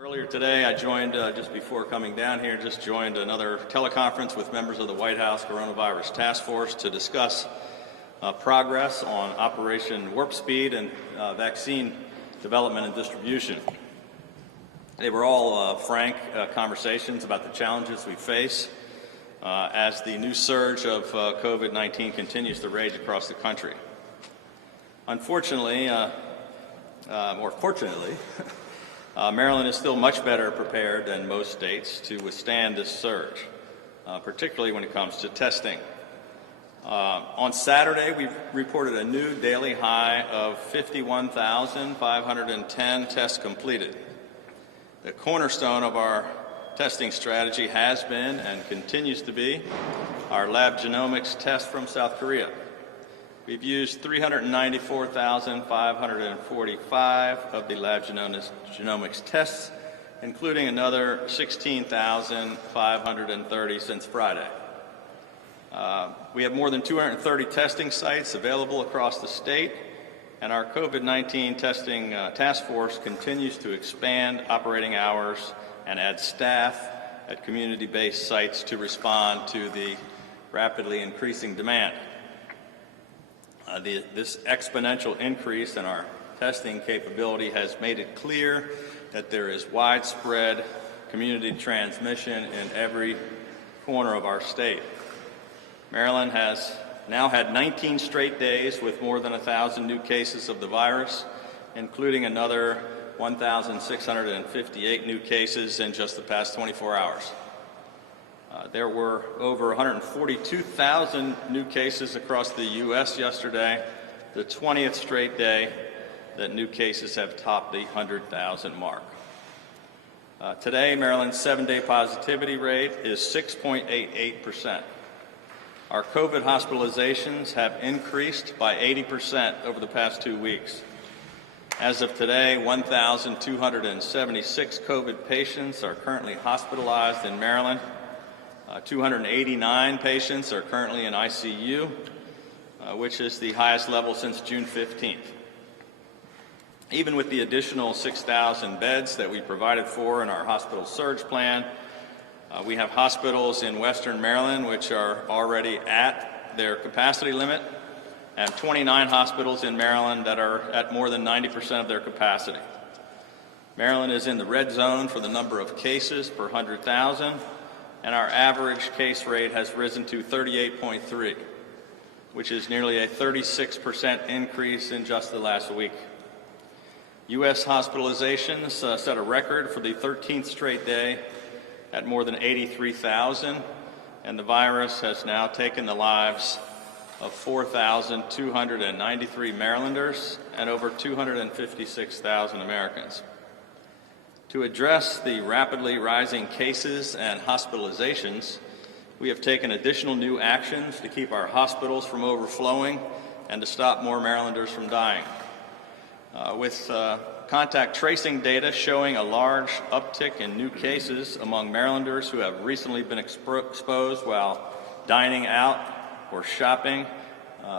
Earlier today, I joined, just before coming down here, joined another teleconference with members of the White House Coronavirus Task Force to discuss progress on Operation Warp Speed and vaccine development and distribution. They were all frank conversations about the challenges we face as the new surge of COVID-19 continues to rage across the country. Unfortunately, or fortunately, Maryland is still much better prepared than most states to withstand this surge, particularly when it comes to testing. On Saturday, we reported a new daily high of 51,510 tests completed. The cornerstone of our testing strategy has been and continues to be our lab genomics test from South Korea. We've used 394,545 of the lab genomics tests, including another 16,530 since Friday. We have more than 230 testing sites available across the state, and our COVID-19 testing task force continues to expand operating hours and add staff at community-based sites to respond to the rapidly increasing demand. This exponential increase in our testing capability has made it clear that there is widespread community transmission in every corner of our state. Maryland has now had 19 straight days with more than 1,000 new cases of the virus, including another 1,658 new cases in just the past 24 hours. There were over 142,000 new cases across the U.S. yesterday, the 20th straight day that new cases have topped the 100,000 mark. Today, Maryland's 7-day positivity rate is 6.88%. Our COVID hospitalizations have increased by 80% over the past 2 weeks. As of today, 1,276 COVID patients are currently hospitalized in Maryland. 289 patients are currently in ICU, which is the highest level since June 15th. Even with the additional 6,000 beds that we provided for in our hospital surge plan, we have hospitals in Western Maryland which are already at their capacity limit, and 29 hospitals in Maryland that are at more than 90% of their capacity. Maryland is in the red zone for the number of cases per 100,000, and our average case rate has risen to 38.3, which is nearly a 36% increase in just the last week. U.S. hospitalizations set a record for the 13th straight day at more than 83,000, and the virus has now taken the lives of 4,293 Marylanders and over 256,000 Americans. To address the rapidly rising cases and hospitalizations, we have taken additional new actions to keep our hospitals from overflowing and to stop more Marylanders from dying. With contact tracing data showing a large uptick in new cases among Marylanders who have recently been exposed while dining out or shopping,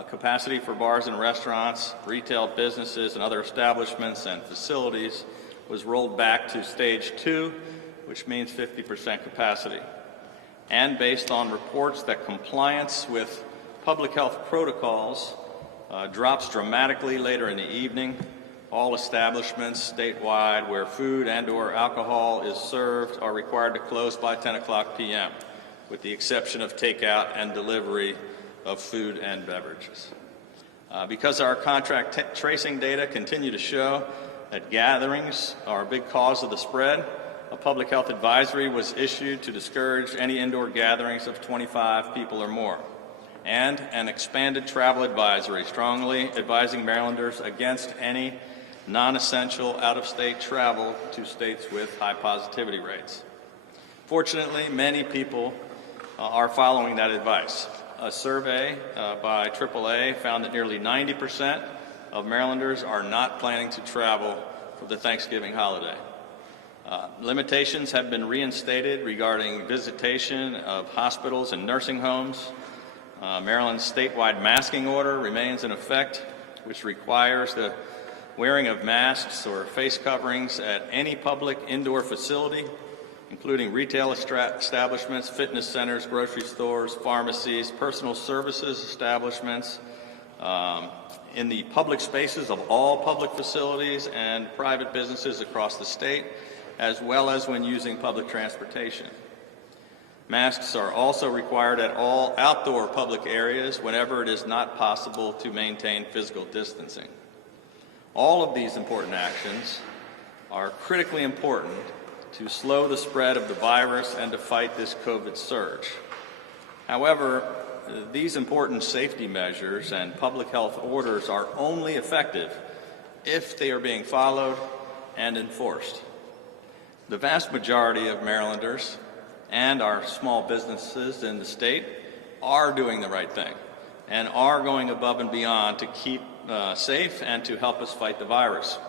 capacity for bars and restaurants, retail businesses, and other establishments and facilities was rolled back to stage 2, which means 50% capacity. And based on reports that compliance with public health protocols drops dramatically later in the evening, all establishments statewide where food and/or alcohol is served are required to close by 10 o'clock p.m., with the exception of takeout and delivery of food and beverages. Because our contact tracing data continue to show that gatherings are a big cause of the spread, a public health advisory was issued to discourage any indoor gatherings of 25 people or more, and an expanded travel advisory strongly advising Marylanders against any non-essential out-of-state travel to states with high positivity rates. Fortunately, many people are following that advice. A survey by AAA found that nearly 90% of Marylanders are not planning to travel for the Thanksgiving holiday. Limitations have been reinstated regarding visitation of hospitals and nursing homes. Maryland's statewide masking order remains in effect, which requires the wearing of masks or face coverings at any public indoor facility, including retail establishments, fitness centers, grocery stores, pharmacies, personal services establishments, in the public spaces of all public facilities and private businesses across the state, as well as when using public transportation. Masks are also required at all outdoor public areas whenever it is not possible to maintain physical distancing. All of these important actions are critically important to slow the spread of the virus and to fight this COVID surge. However, these important safety measures and public health orders are only effective if they are being followed and enforced. The vast majority of Marylanders and our small businesses in the state are doing the right thing and are going above and beyond to keep safe and to help us fight the virus.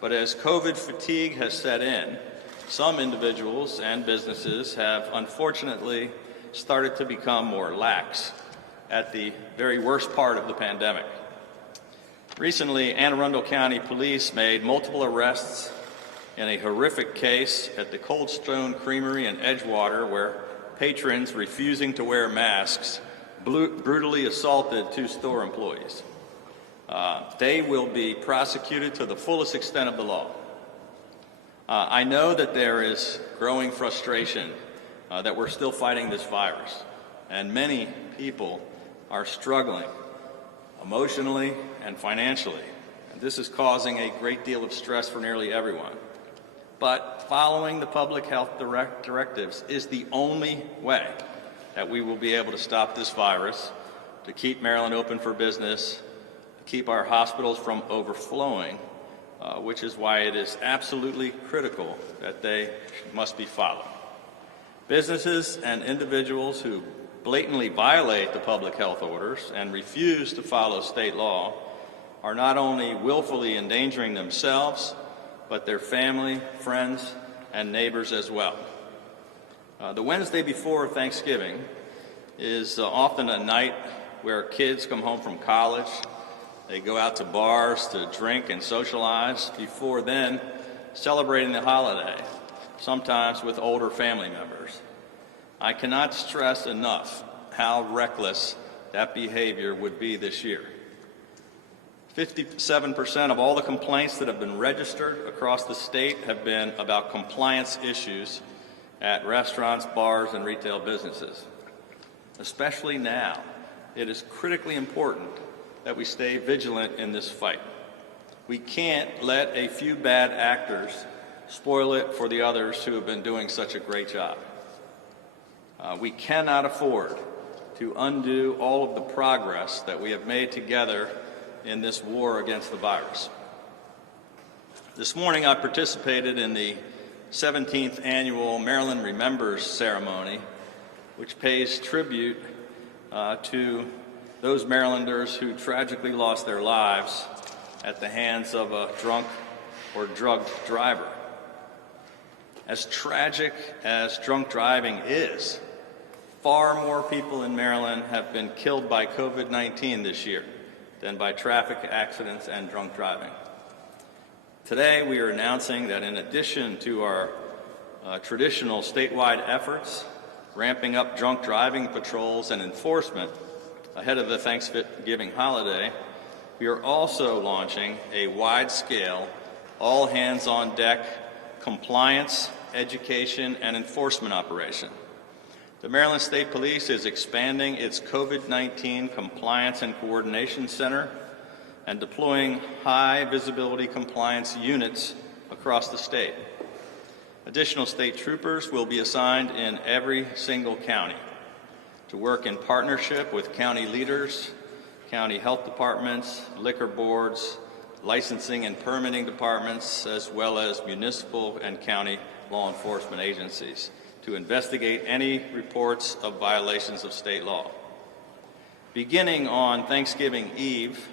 But as COVID fatigue has set in, some individuals and businesses have unfortunately started to become more lax at the very worst part of the pandemic. Recently, Anne Arundel County Police made multiple arrests in a horrific case at the Cold Stone Creamery in Edgewater, where patrons refusing to wear masks brutally assaulted 2 store employees. They will be prosecuted to the fullest extent of the law. I know that there is growing frustration that we're still fighting this virus, and many people are struggling emotionally and financially. And this is causing a great deal of stress for nearly everyone. But following the public health directives is the only way that we will be able to stop this virus, to keep Maryland open for business, to keep our hospitals from overflowing, which is why it is absolutely critical that they must be followed. Businesses and individuals who blatantly violate the public health orders and refuse to follow state law are not only willfully endangering themselves, but their family, friends, and neighbors as well. The Wednesday before Thanksgiving is often a night where kids come home from college. They go out to bars to drink and socialize before then celebrating the holiday, sometimes with older family members. I cannot stress enough how reckless that behavior would be this year. 57% of all the complaints that have been registered across the state have been about compliance issues at restaurants, bars, and retail businesses. Especially now, it is critically important that we stay vigilant in this fight. We can't let a few bad actors spoil it for the others who have been doing such a great job. We cannot afford to undo all of the progress that we have made together in this war against the virus. This morning I participated in the 17th annual Maryland Remembers ceremony, which pays tribute to those Marylanders who tragically lost their lives at the hands of a drunk or drugged driver. As tragic as drunk driving is, far more people in Maryland have been killed by COVID-19 this year than by traffic accidents and drunk driving. Today, we are announcing that in addition to our traditional statewide efforts, ramping up drunk driving patrols and enforcement ahead of the Thanksgiving holiday, we are also launching a wide-scale, all-hands-on-deck compliance, education, and enforcement operation. The Maryland State Police is expanding its COVID-19 Compliance and Coordination Center and deploying high-visibility compliance units across the state. Additional state troopers will be assigned in every single county to work in partnership with county leaders, county health departments, liquor boards, licensing and permitting departments, as well as municipal and county law enforcement agencies to investigate any reports of violations of state law. Beginning on Thanksgiving Eve,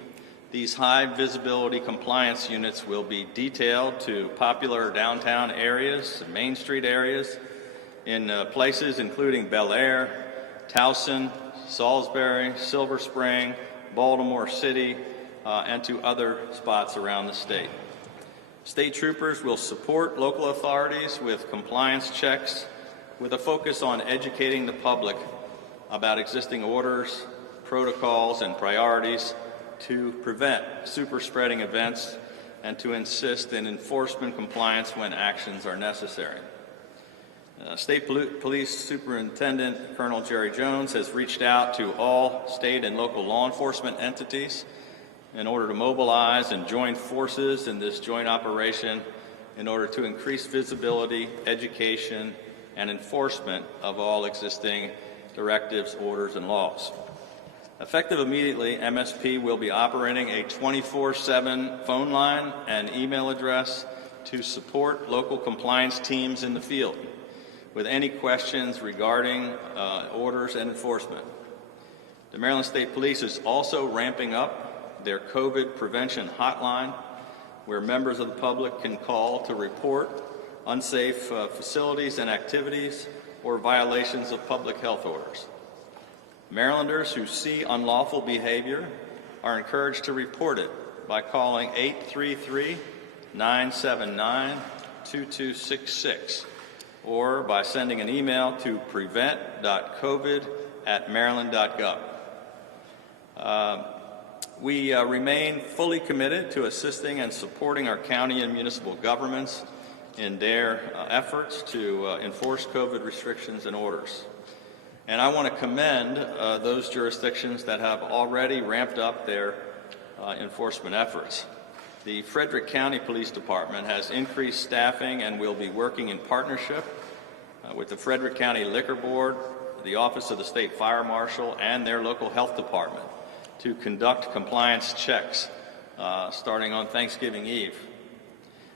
these high-visibility compliance units will be detailed to popular downtown areas, Main Street areas, in places including Bel Air, Towson, Salisbury, Silver Spring, Baltimore City, and to other spots around the state. State troopers will support local authorities with compliance checks with a focus on educating the public about existing orders, protocols, and priorities to prevent super spreading events and to insist in enforcement compliance when actions are necessary. State Police Superintendent Colonel Jerry Jones has reached out to all state and local law enforcement entities in order to mobilize and join forces in this joint operation in order to increase visibility, education, and enforcement of all existing directives, orders, and laws. Effective immediately, MSP will be operating a 24/7 phone line and email address to support local compliance teams in the field with any questions regarding orders and enforcement. The Maryland State Police is also ramping up their COVID prevention hotline, where members of the public can call to report unsafe facilities and activities or violations of public health orders. Marylanders who see unlawful behavior are encouraged to report it by calling 833-979-2266 or by sending an email to prevent.covid@maryland.gov. We remain fully committed to assisting and supporting our county and municipal governments in their efforts to enforce COVID restrictions and orders. And I want to commend those jurisdictions that have already ramped up their enforcement efforts. The Frederick County Police Department has increased staffing and will be working in partnership with the Frederick County Liquor Board, the Office of the State Fire Marshal, and their local health department to conduct compliance checks starting on Thanksgiving Eve.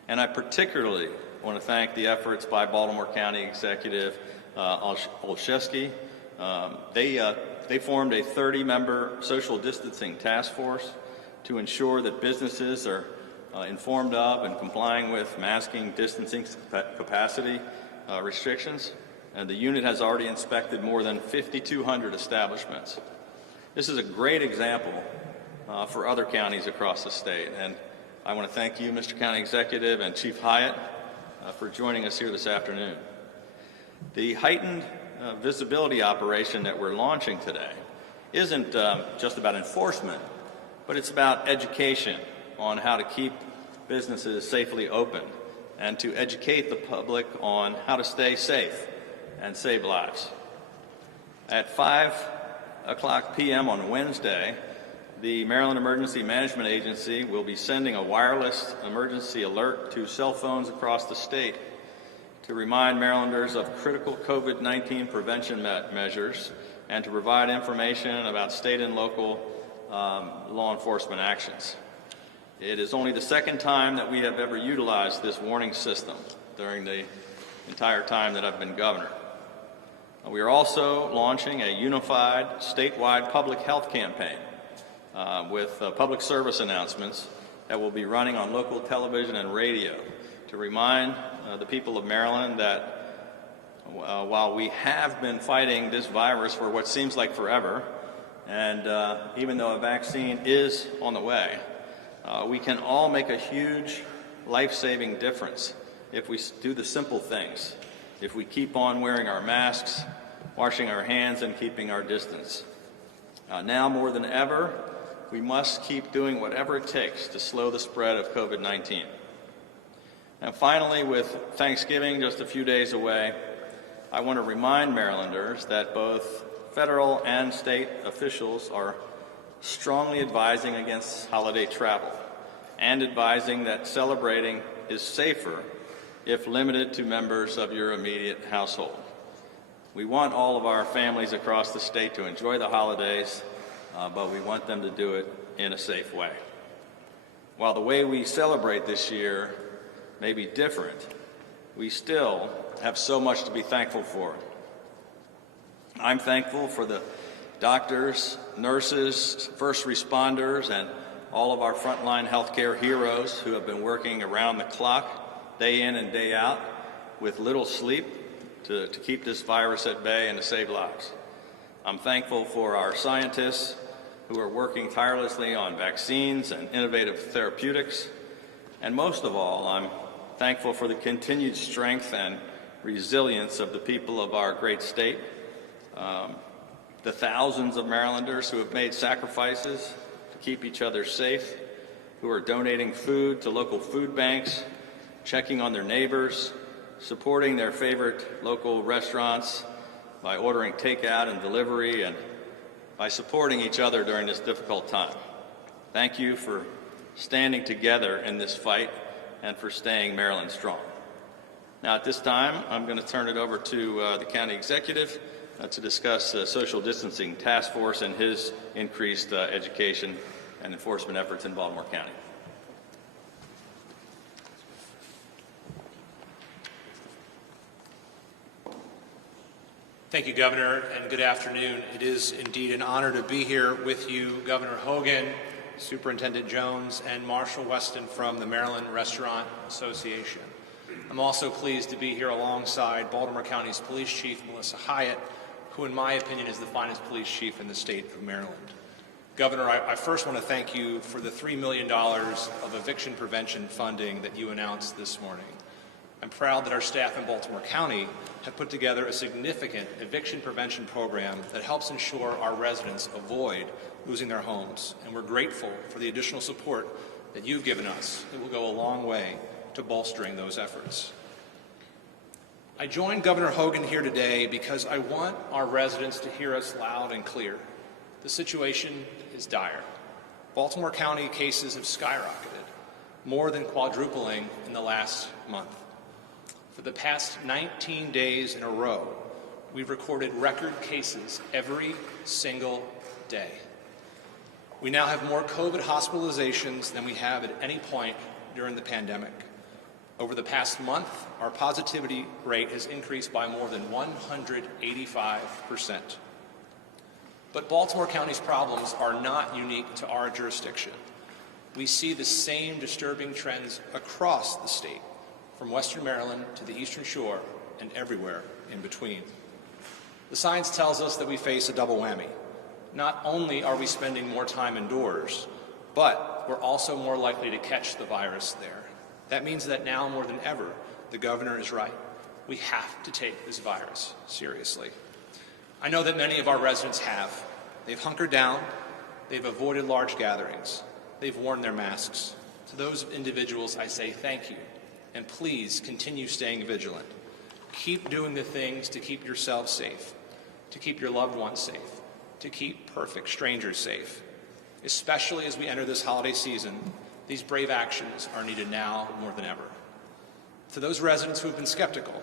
And I particularly want to thank the efforts by Baltimore County Executive Olszewski. They formed a 30-member social distancing task force to ensure that businesses are informed of and complying with masking, distancing capacity restrictions. And the unit has already inspected more than 5,200 establishments. This is a great example for other counties across the state. And I want to thank you, Mr. County Executive, and Chief Hyatt for joining us here this afternoon. The heightened visibility operation that we're launching today isn't just about enforcement, but it's about education on how to keep businesses safely open and to educate the public on how to stay safe and save lives. At 5:00 p.m. on Wednesday, the Maryland Emergency Management Agency will be sending a wireless emergency alert to cell phones across the state to remind Marylanders of critical COVID-19 prevention measures and to provide information about state and local law enforcement actions. It is only the second time that we have ever utilized this warning system during the entire time that I've been governor. We are also launching a unified statewide public health campaign with public service announcements that will be running on local television and radio to remind the people of Maryland that while we have been fighting this virus for what seems like forever, and even though a vaccine is on the way, we can all make a huge life-saving difference if we do the simple things, if we keep on wearing our masks, washing our hands, and keeping our distance. Now more than ever, we must keep doing whatever it takes to slow the spread of COVID-19. And finally, with Thanksgiving just a few days away, I want to remind Marylanders that both federal and state officials are strongly advising against holiday travel and advising that celebrating is safer if limited to members of your immediate household. We want all of our families across the state to enjoy the holidays, but we want them to do it in a safe way. While the way we celebrate this year may be different, we still have so much to be thankful for. I'm thankful for the doctors, nurses, first responders, and all of our frontline healthcare heroes who have been working around the clock, day in and day out, with little sleep to keep this virus at bay and to save lives. I'm thankful for our scientists, who are working tirelessly on vaccines and innovative therapeutics. And most of all, I'm thankful for the continued strength and resilience of the people of our great state, the thousands of Marylanders who have made sacrifices to keep each other safe, who are donating food to local food banks, checking on their neighbors, supporting their favorite local restaurants by ordering takeout and delivery, and by supporting each other during this difficult time. Thank you for standing together in this fight and for staying Maryland strong. Now, at this time, I'm going to turn it over to the county executive to discuss the social distancing task force and his increased education and enforcement efforts in Baltimore County. Thank you, Governor, and good afternoon. It is indeed an honor to be here with you, Governor Hogan, Superintendent Jones, and Marshall Weston from the Maryland Restaurant Association. I'm also pleased to be here alongside Baltimore County's Police Chief, Melissa Hyatt, who in my opinion is the finest police chief in the state of Maryland. Governor, I first want to thank you for the $3 million of eviction prevention funding that you announced this morning. I'm proud that our staff in Baltimore County have put together a significant eviction prevention program that helps ensure our residents avoid losing their homes, and we're grateful for the additional support that you've given us. It will go a long way to bolstering those efforts. I joined Governor Hogan here today because I want our residents to hear us loud and clear. The situation is dire. Baltimore County cases have skyrocketed, more than quadrupling in the last month. For the past 19 days in a row, we've recorded record cases every single day. We now have more COVID hospitalizations than we have at any point during the pandemic. Over the past month, our positivity rate has increased by more than 185%. But Baltimore County's problems are not unique to our jurisdiction. We see the same disturbing trends across the state, from Western Maryland to the Eastern Shore and everywhere in between. The science tells us that we face a double whammy. Not only are we spending more time indoors, but we're also more likely to catch the virus there. That means that now more than ever, the governor is right. We have to take this virus seriously. I know that many of our residents have. They've hunkered down, they've avoided large gatherings, they've worn their masks. To those individuals, I say thank you, and please continue staying vigilant. Keep doing the things to keep yourselves safe, to keep your loved ones safe, to keep perfect strangers safe. Especially as we enter this holiday season, these brave actions are needed now more than ever. To those residents who have been skeptical,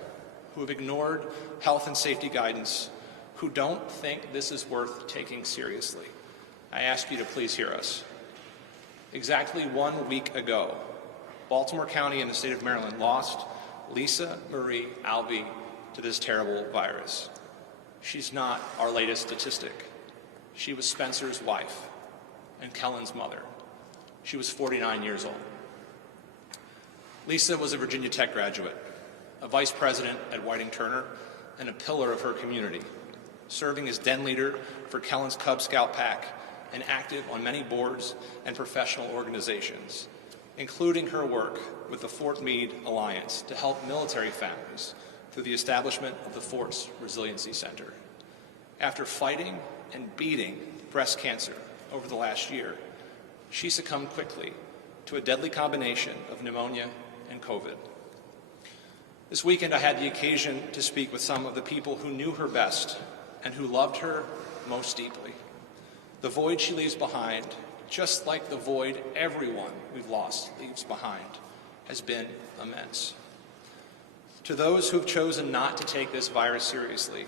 who have ignored health and safety guidance, who don't think this is worth taking seriously, I ask you to please hear us. Exactly 1 week ago, Baltimore County and the state of Maryland lost Lisa Marie Albee to this terrible virus. She's not our latest statistic. She was Spencer's wife and Kellen's mother. She was 49 years old. Lisa was a Virginia Tech graduate, a vice president at Whiting-Turner, and a pillar of her community, serving as den leader for Kellen's Cub Scout Pack and active on many boards and professional organizations, including her work with the Fort Meade Alliance to help military families through the establishment of the Fort's Resiliency Center. After fighting and beating breast cancer over the last year, she succumbed quickly to a deadly combination of pneumonia and COVID. This weekend, I had the occasion to speak with some of the people who knew her best and who loved her most deeply. The void she leaves behind, just like the void everyone we've lost leaves behind, has been immense. To those who've chosen not to take this virus seriously,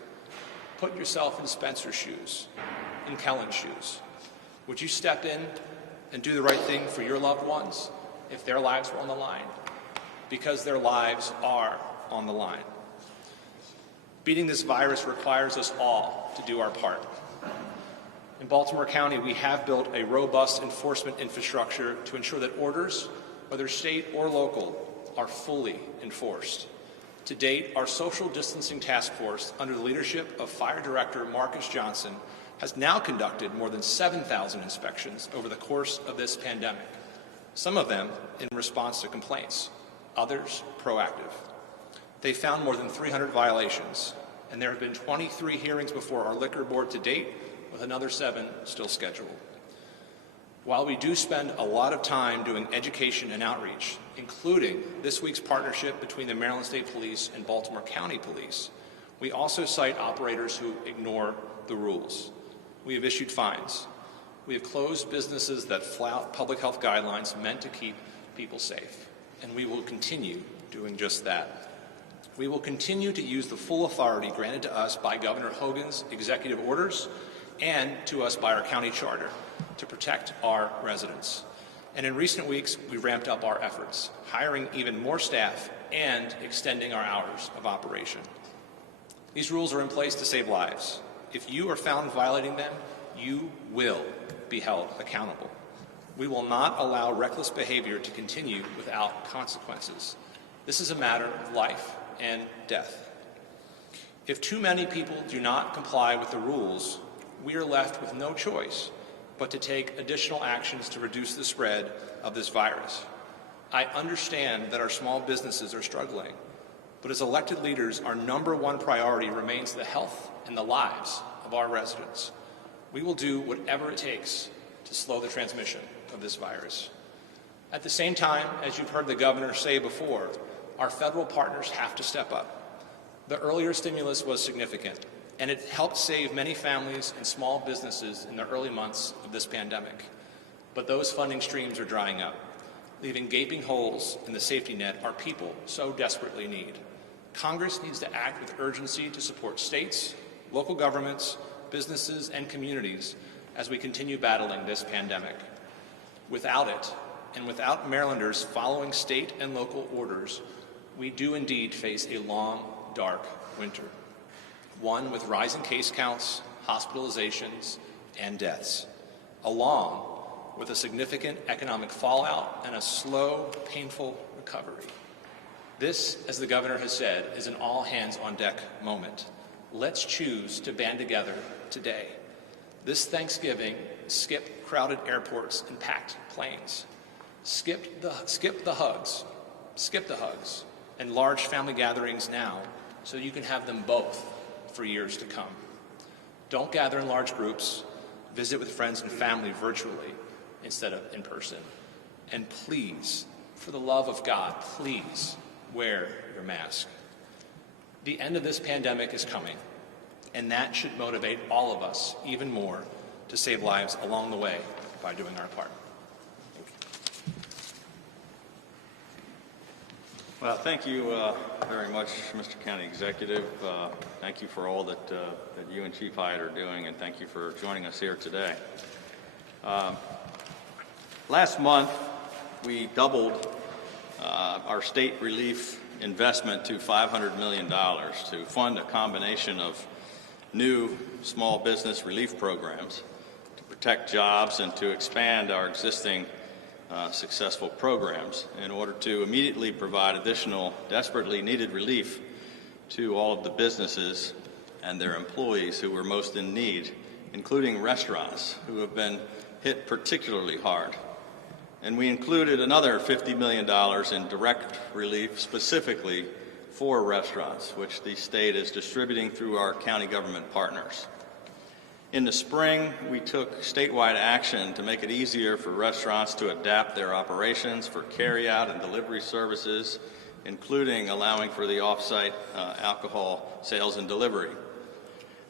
put yourself in Spencer's shoes, in Kellen's shoes. Would you step in and do the right thing for your loved ones if their lives were on the line? Because their lives are on the line. Beating this virus requires us all to do our part. In Baltimore County, we have built a robust enforcement infrastructure to ensure that orders, whether state or local, are fully enforced. To date, our social distancing task force, under the leadership of Fire Director Marcus Johnson, has now conducted more than 7,000 inspections over the course of this pandemic, some of them in response to complaints, others proactive. They found more than 300 violations, and there have been 23 hearings before our liquor board to date, with another 7 still scheduled. While we do spend a lot of time doing education and outreach, including this week's partnership between the Maryland State Police and Baltimore County Police, we also cite operators who ignore the rules. We have issued fines. We have closed businesses that flout public health guidelines meant to keep people safe, and we will continue doing just that. We will continue to use the full authority granted to us by Governor Hogan's executive orders and to us by our county charter to protect our residents. And in recent weeks, we ramped up our efforts, hiring even more staff and extending our hours of operation. These rules are in place to save lives. If you are found violating them, you will be held accountable. We will not allow reckless behavior to continue without consequences. This is a matter of life and death. If too many people do not comply with the rules, we are left with no choice but to take additional actions to reduce the spread of this virus. I understand that our small businesses are struggling, but as elected leaders, our #1 priority remains the health and the lives of our residents. We will do whatever it takes to slow the transmission of this virus. At the same time, as you've heard the governor say before, our federal partners have to step up. The earlier stimulus was significant, and it helped save many families and small businesses in the early months of this pandemic. But those funding streams are drying up, leaving gaping holes in the safety net our people so desperately need. Congress needs to act with urgency to support states, local governments, businesses, and communities as we continue battling this pandemic. Without it, and without Marylanders following state and local orders, we do indeed face a long, dark winter. One with rising case counts, hospitalizations, and deaths, along with a significant economic fallout and a slow, painful recovery. This, as the governor has said, is an all-hands-on-deck moment. Let's choose to band together today. This Thanksgiving, skip crowded airports and packed planes. Skip the hugs, and large family gatherings now so you can have them both for years to come. Don't gather in large groups. Visit with friends and family virtually instead of in person. And please, for the love of God, please wear your mask. The end of this pandemic is coming, and that should motivate all of us even more to save lives along the way by doing our part. Well, thank you very much, Mr. County Executive. Thank you for all that you and Chief Hyatt are doing, and thank you for joining us here today. Last month, we doubled our state relief investment to $500 million to fund a combination of new small business relief programs to protect jobs and to expand our existing successful programs in order to immediately provide additional desperately needed relief to all of the businesses and their employees who were most in need, including restaurants who have been hit particularly hard. And we included another $50 million in direct relief specifically for restaurants, which the state is distributing through our county government partners. In the spring, we took statewide action to make it easier for restaurants to adapt their operations for carry-out and delivery services, including allowing for the off-site alcohol sales and delivery.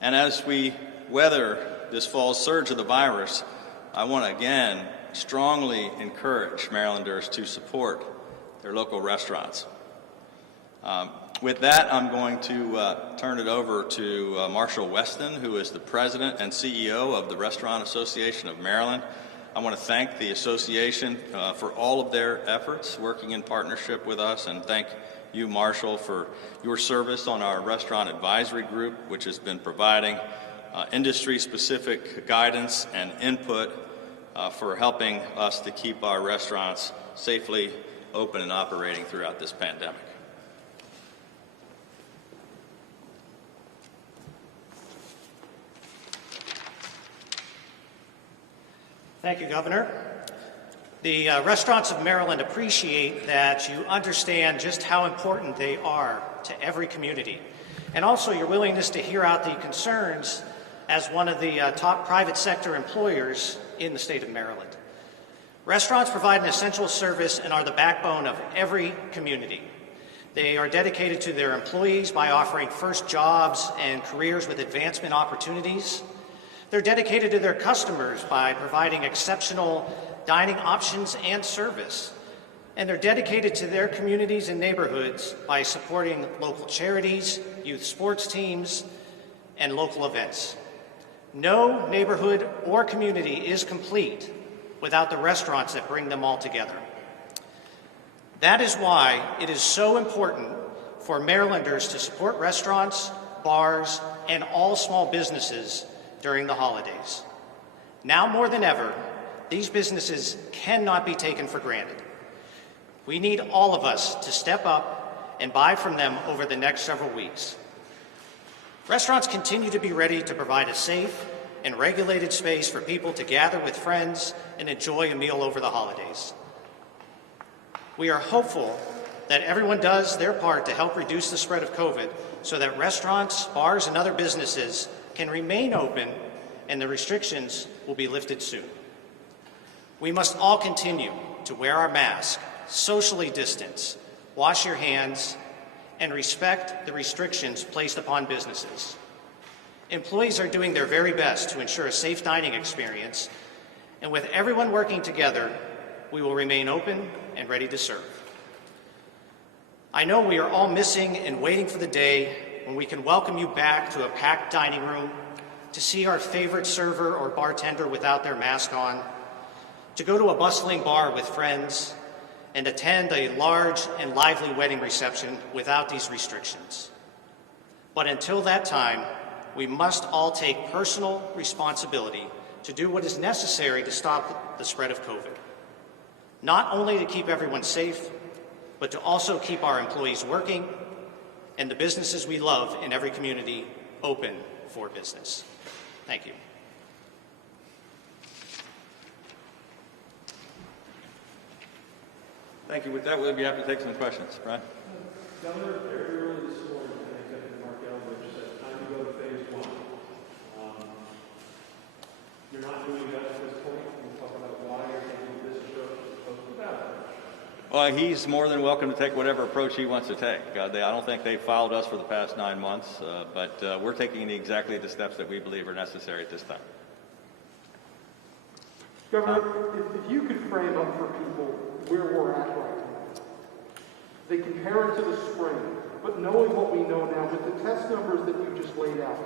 And as we weather this fall's surge of the virus, I want to again strongly encourage Marylanders to support their local restaurants. With that, I'm going to turn it over to Marshall Weston, who is the President and CEO of the Restaurant Association of Maryland. I want to thank the association for all of their efforts working in partnership with us, and thank you, Marshall, for your service on our Restaurant Advisory Group, which has been providing industry-specific guidance and input for helping us to keep our restaurants safely open and operating throughout this pandemic. Thank you, Governor. The restaurants of Maryland appreciate that you understand just how important they are to every community, and also your willingness to hear out the concerns as one of the top private sector employers in the state of Maryland. Restaurants provide an essential service and are the backbone of every community. They are dedicated to their employees by offering first jobs and careers with advancement opportunities. They're dedicated to their customers by providing exceptional dining options and service. And they're dedicated to their communities and neighborhoods by supporting local charities, youth sports teams, and local events. No neighborhood or community is complete without the restaurants that bring them all together. That is why it is so important for Marylanders to support restaurants, bars, and all small businesses during the holidays. Now more than ever, these businesses cannot be taken for granted. We need all of us to step up and buy from them over the next several weeks. Restaurants continue to be ready to provide a safe and regulated space for people to gather with friends and enjoy a meal over the holidays. We are hopeful that everyone does their part to help reduce the spread of COVID so that restaurants, bars, and other businesses can remain open and the restrictions will be lifted soon. We must all continue to wear our mask, socially distance, wash your hands, and respect the restrictions placed upon businesses. Employees are doing their very best to ensure a safe dining experience, and with everyone working together, we will remain open and ready to serve. I know we are all missing and waiting for the day when we can welcome you back to a packed dining room, to see our favorite server or bartender without their mask on, to go to a bustling bar with friends, and attend a large and lively wedding reception without these restrictions. But until that time, we must all take personal responsibility to do what is necessary to stop the spread of COVID. Not only to keep everyone safe, but to also keep our employees working and the businesses we love in every community open for business. Thank you. Thank you. With that, we'll be happy to take some questions. Brian? Governor, very early this morning, Executive Mark Eldridge said, time to go to phase one. You're not doing that at this point. Can you talk about why you're taking this approach as opposed to that approach? Well, he's more than welcome to take whatever approach he wants to take. I don't think they've followed us for the past 9 months, but we're taking exactly the steps that we believe are necessary at this time. Governor, if you could frame up for people where we're at right now. They compare it to the spring, but knowing what we know now, with the test numbers that you just laid out,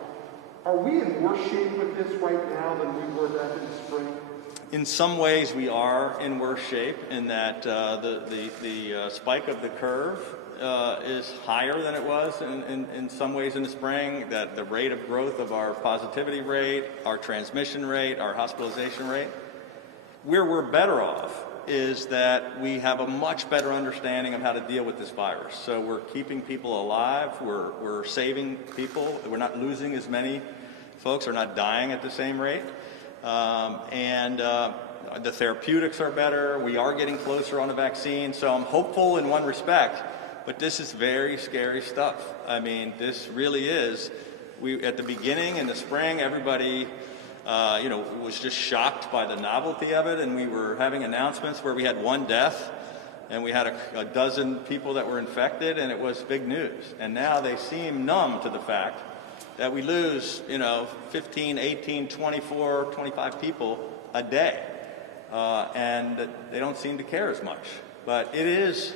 are we in worse shape with this right now than we were back in the spring? In some ways, we are in worse shape in that the spike of the curve is higher than it was in some ways in the spring, that the rate of growth of our positivity rate, our transmission rate, our hospitalization rate. Where we're better off is that we have a much better understanding of how to deal with this virus. So we're keeping people alive, we're saving people, we're not losing as many folks, are not dying at the same rate. The therapeutics are better, we are getting closer on a vaccine, so I'm hopeful in one respect, but this is very scary stuff. I mean, this really is, at the beginning in the spring, everybody was just shocked by the novelty of it, and we were having announcements where we had 1 death and we had a dozen people that were infected, and it was big news. And now they seem numb to the fact that we lose, 15, 18, 24, 25 people a day, and they don't seem to care as much. But it is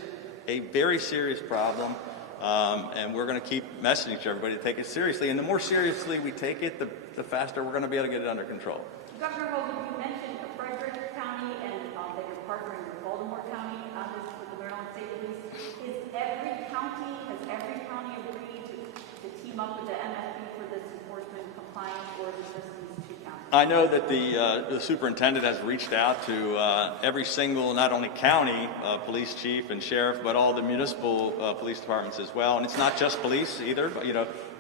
a very serious problem, and we're going to keep messaging to everybody to take it seriously. And the more seriously we take it, the faster we're going to be able to get it under control. Governor Hogan, you mentioned Frederick County and that you're partnering with Baltimore County on this with the Maryland State Police. Has every county agreed to team up with the MSP for this enforcement compliance, or is it just these 2 counties? I know that the superintendent has reached out to every single, not only county police chief and sheriff, but all the municipal police departments as well. And it's not just police either. But,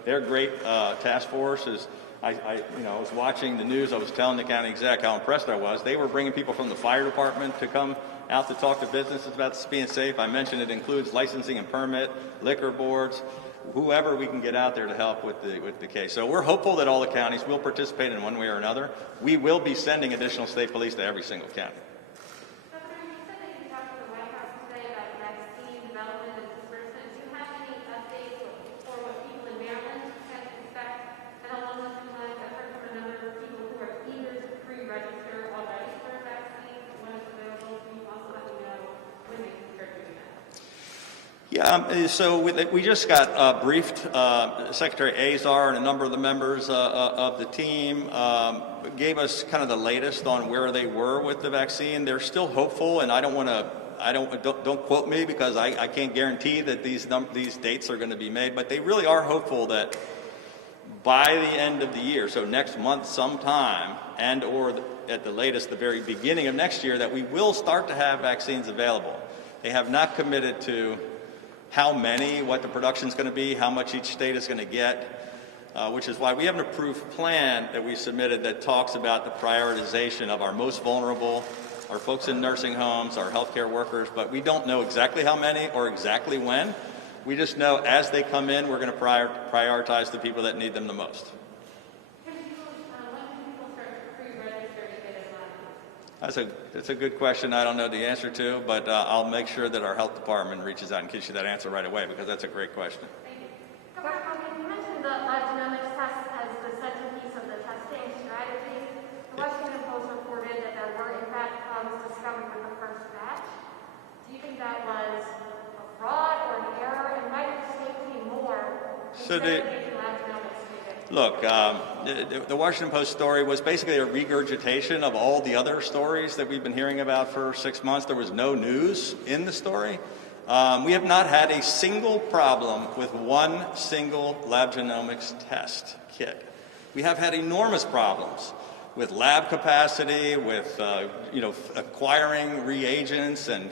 their great task force is you know, I was watching the news. I was telling the county exec how impressed I was. They were bringing people from the fire department to come out to talk to businesses about being safe. I mentioned it includes licensing and permit, liquor boards, whoever we can get out there to help with the case. So we're hopeful that all the counties will participate in one way or another. We will be sending additional state police to every single county. Dr. You said that you talked to the White House today about vaccine development and disbursement. Do you have any updates for what people in Maryland can expect? And along those lines, I've heard from a number of people who are eager to pre-register already for a vaccine when it's available. Can you also let me know when they can start doing that? Yeah, so we just got briefed. Secretary Azar and a number of the members of the team gave us kind of the latest on where they were with the vaccine. They're still hopeful, and don't quote me because I can't guarantee that these dates are going to be made, but they really are hopeful that by the end of the year, so next month sometime, and or at the latest, the very beginning of next year, that we will start to have vaccines available. They have not committed to how many, what the production is going to be, how much each state is going to get, which is why we have an approved plan that we submitted that talks about the prioritization of our most vulnerable, our folks in nursing homes, our healthcare workers, but we don't know exactly how many or exactly when. We just know as they come in, we're going to prioritize the people that need them the most. When can people start to pre-register to get in line? That's a good question I don't know the answer to, but I'll make sure that our health department reaches out and gives you that answer right away because that's a great question. Thank you. Dr. Hogan, you mentioned the genomics test as the centerpiece of the testing strategy. The Washington Post reported that there were, in fact, problems discovered with the first batch. Do you think that was a fraud or an error? And might it take more So instead of making lab genomics take it? Look, the Washington Post story was basically a regurgitation of all the other stories that we've been hearing about for 6 months. There was no news in the story. We have not had a single problem with one single lab genomics test kit. We have had enormous problems with lab capacity, with acquiring reagents and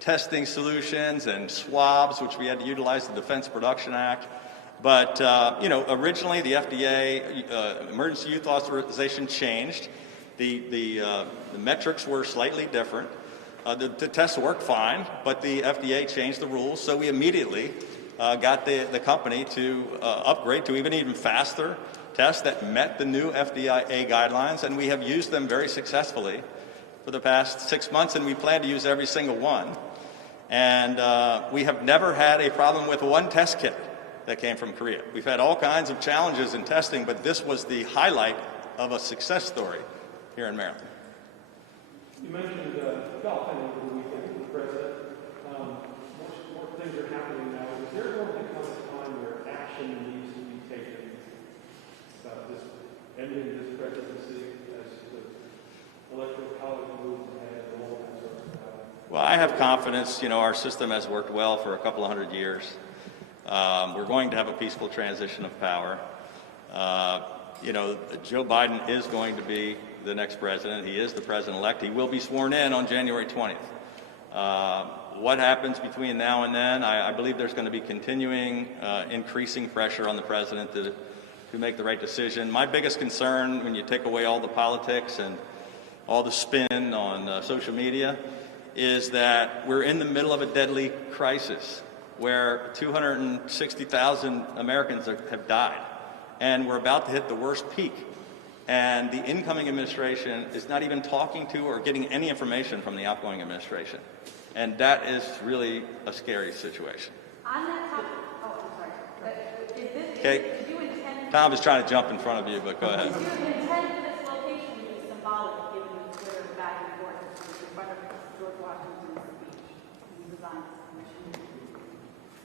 testing solutions and swabs, which we had to utilize the Defense Production Act. But, originally the FDA emergency use authorization changed. The metrics were slightly different. The tests worked fine, but the FDA changed the rules, so we immediately got the company to upgrade to even faster tests that met the new FDA guidelines, and we have used them very successfully for the past 6 months, and we plan to use every single one. And we have never had a problem with one test kit that came from Korea. We've had all kinds of challenges in testing, but this was the highlight of a success story here in Maryland. You mentioned Beltane over the weekend with the president. More things are happening now. Is there going to come a time where action needs to be taken about this ending this presidency as the electoral college moves ahead and all that sort of stuff? Well, I have confidence. Our system has worked well for a couple of hundred years. We're going to have a peaceful transition of power. Joe Biden is going to be the next president. He is the president-elect. He will be sworn in on January 20th. What happens between now and then, I believe there's going to be continuing increasing pressure on the president to make the right decision. My biggest concern, when you take away all the politics and all the spin on social media, is that we're in the middle of a deadly crisis where 260,000 Americans have died, and we're about to hit the worst peak. And the incoming administration is not even talking to or getting any information from the outgoing administration. And that is really a scary situation. On that topic, I'm sorry. But Okay. do you intend? Tom is trying to jump in front of you, but go ahead. Do you intend for this location to be symbolic, given the Twitter back and forth in front of George Washington's speech? He was on this mission.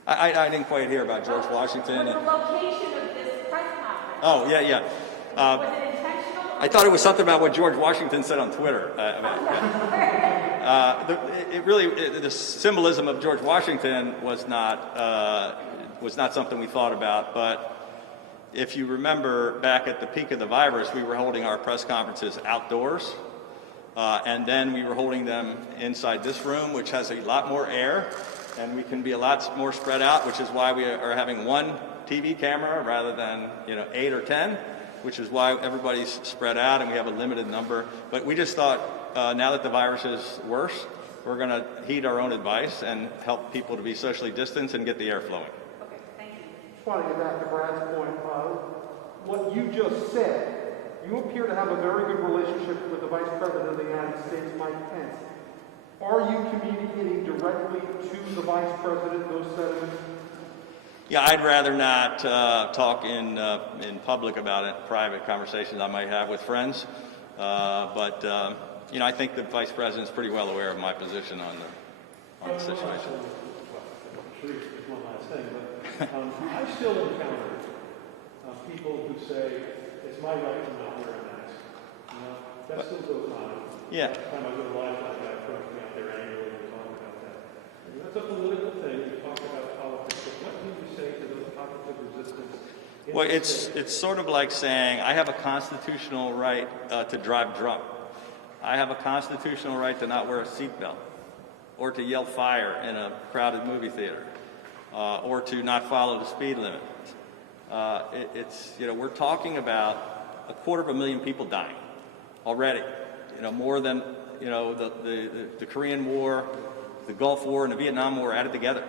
I didn't quite hear about George Washington. The location of this press conference. Oh, yeah. Was it intentional? I thought it was something about what George Washington said on Twitter. The symbolism of George Washington was not something we thought about. But if you remember back at the peak of the virus, we were holding our press conferences outdoors. And then we were holding them inside this room, which has a lot more air, and we can be a lot more spread out, which is why we are having one TV camera rather than 8 or 10. which is why everybody's spread out and we have a limited number. But we just thought now that the virus is worse, we're going to heed our own advice and help people to be socially distanced and get the air flowing. Okay, thank you. Just want to get back to Brad's point. What you just said, you appear to have a very good relationship with the Vice President of the United States, Mike Pence. Are you communicating directly to the Vice President those sentiments? Yeah, I'd rather not talk in public about it. Private conversations I might have with friends, but you know, I think the Vice President's pretty well aware of my position on the situation. I'm sure it's one last thing, but I still encounter people who say it's my right to not wear a mask. You know, that still goes on. Yeah. Last time I was alive, that guy approached me out there angrily and talking about that. And that's a political thing. You talk about politics, but what do you say to those pockets of resistance? Well, it's sort of like saying I have a constitutional right to drive drunk. I have a constitutional right to not wear a seatbelt, or to yell fire in a crowded movie theater, or to not follow the speed limit. It's, you know, we're talking about 250,000 people dying already. You know, more than, you know, the Korean War, the Gulf War, and the Vietnam War added together.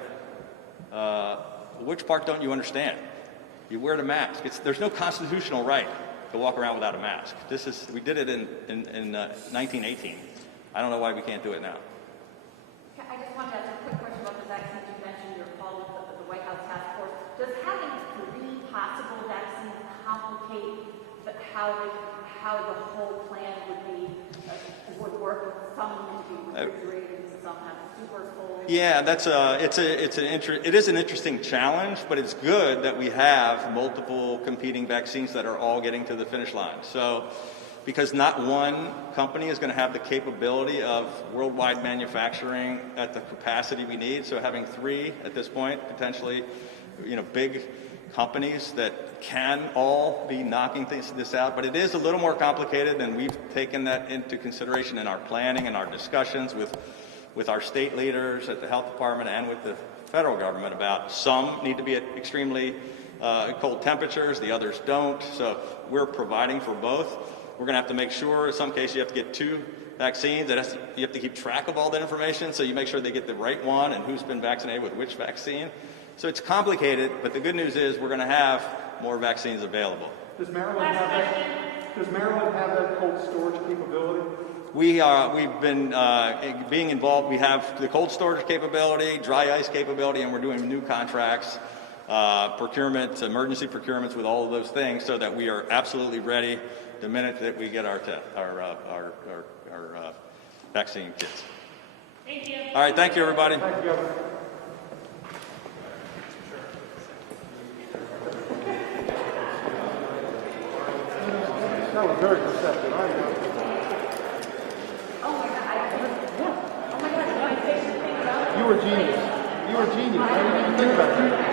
Which part don't you understand? You wear the mask. There's no constitutional right to walk around without a mask. We did it in 1918. I don't know why we can't do it now. I just wanted to ask a quick question about the vaccines. You mentioned your call with the White House task force. Does having 3 possible vaccines complicate how the whole plan would work with some to be refrigerated and some have super cold? Yeah, it is an interesting challenge, but it's good that we have multiple competing vaccines that are all getting to the finish line. So, because not one company is going to have the capability of worldwide manufacturing at the capacity we need. So having 3 at this point, potentially, you know, big companies that can all be knocking this out, but it is a little more complicated, and we've taken that into consideration in our planning and our discussions with our state leaders at the health department and with the federal government about some need to be at extremely cold temperatures, the others don't. So we're providing for both. We're going to have to make sure in some cases you have to get 2 vaccines. You have to keep track of all that information, so you make sure they get the right one and who's been vaccinated with which vaccine. So it's complicated, but the good news is we're going to have more vaccines available. Does Maryland have that cold storage capability? We've been being involved. We have the cold storage capability, dry ice capability, and we're doing new contracts, procurement, emergency procurements with all of those things, so that we are absolutely ready the minute that we get our vaccine kits. Thank you. All right, thank you, everybody. Thank you, Governor. That was very perceptive. I know. Oh my God, my favorite thing about it. You were genius. You were genius. I didn't even think about that.